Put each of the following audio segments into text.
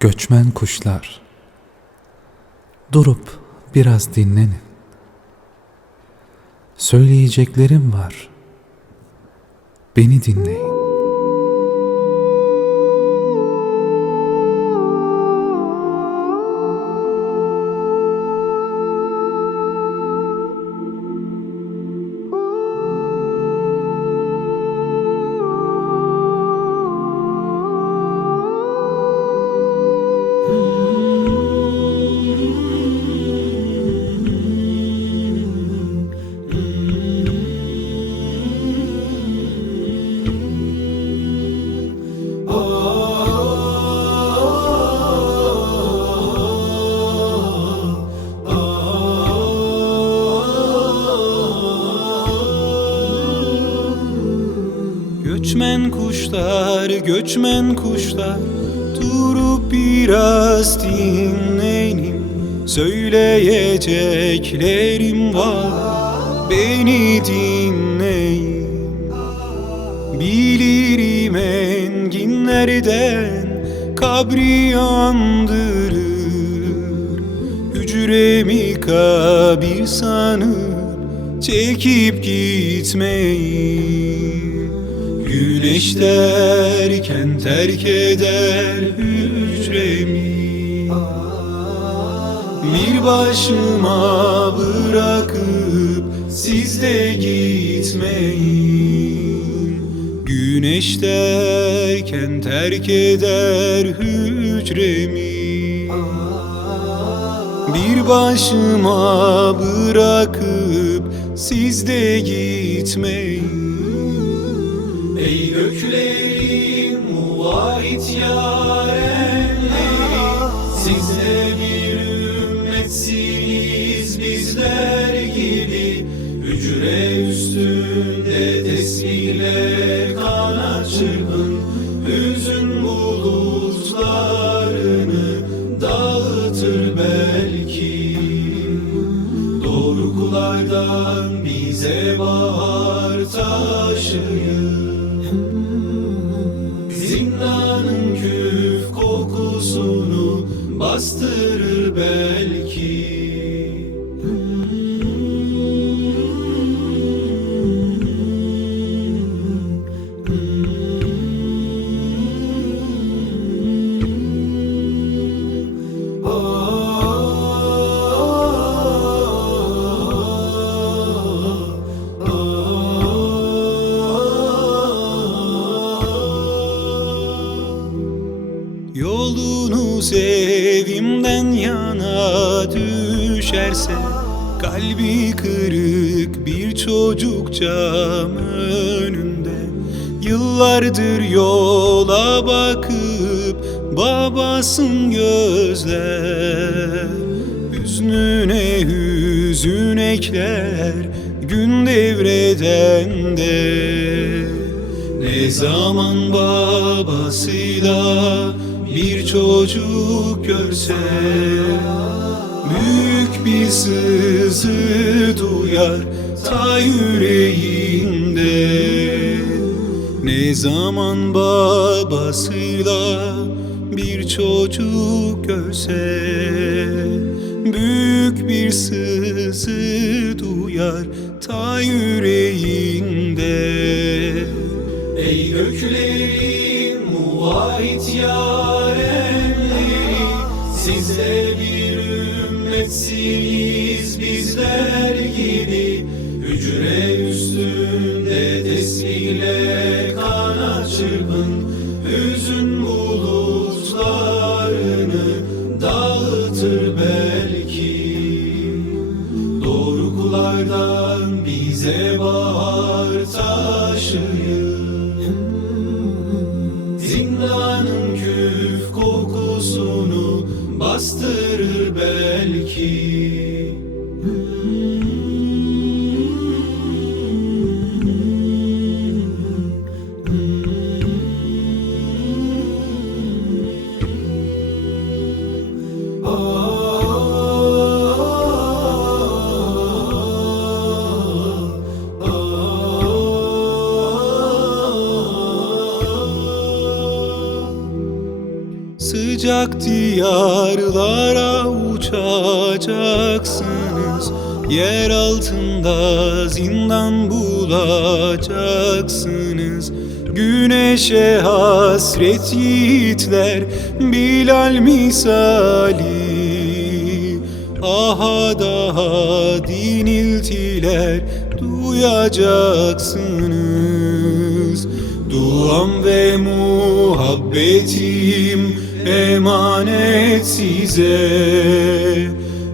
Göçmen kuşlar. Durup biraz dinlenin. Söyleyeceklerim var. Beni dinleyin kuşlar, göçmen kuşlar Durup biraz dinleyin Söyleyeceklerim var Beni dinleyin. Bilirim enginlerden Kabri andırır Hücremi kabir sanıp Çekip gitmeyin Güneş derken terk eder hücremi. Bir başıma bırakıp siz de gitmeyin. Güneş derken terk eder hücremi. Bir başıma bırakıp siz de gitmeyin Ey göklerin muvahit yarenleri Siz de bir ümmetsiniz bizler gibi Hücre üstünde tesbihler kanat çırpın Hüzün bulutlarını dağıtır belki. Doruklardan bize bahar taşıyın bastırır belki Yolunuz evimden yana düşerse Kalbi kırık bir çocuk cam önünde Yıllardır yola bakıp babasın gözler. Hüznüne hüzün ekler gün devreden de. Ne zaman babasıyla bir çocuk görse Büyük bir sızı duyar ta yüreğinde. Ne zaman babasıyla bir çocuk görse Büyük bir sızı duyar ta yüreğinde. Ey göklerin muvahit yarenleri Siz de bir ümmetsiniz bizler gibi Hücre üstünde tesbihle kanat çırpın. Hüzün bulutlarını dağıtır belki. Doruklardan bize bahar taşıyın bastırır belki Uzak diyarlara uçacaksınız. Yer altında zindan bulacaksınız. Güneşe hasret yiğitler Bilal misali. Aha daha diniltiler duyacaksınız Duam ve muhabbetim emanet size.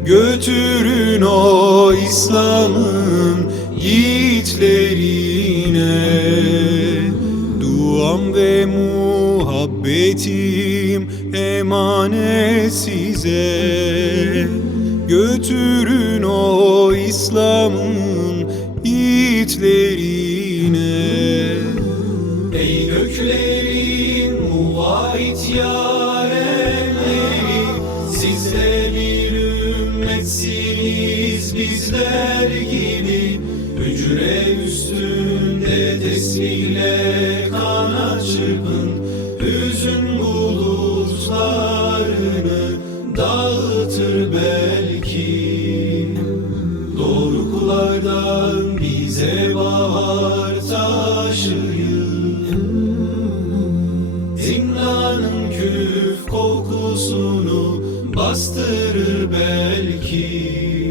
Götürün o İslam'ın yiğitlerine. Duam ve muhabbetim emanet size. Götürün o İslam'ın yiğitlerine bizler gibi Hücre üstünde tesbihle kanat çırpın. Hüzün bulutlarını dağıtır belki. Doğru kullardan bize bahar taşıyın. Zindanın küf kokusunu bastırır belki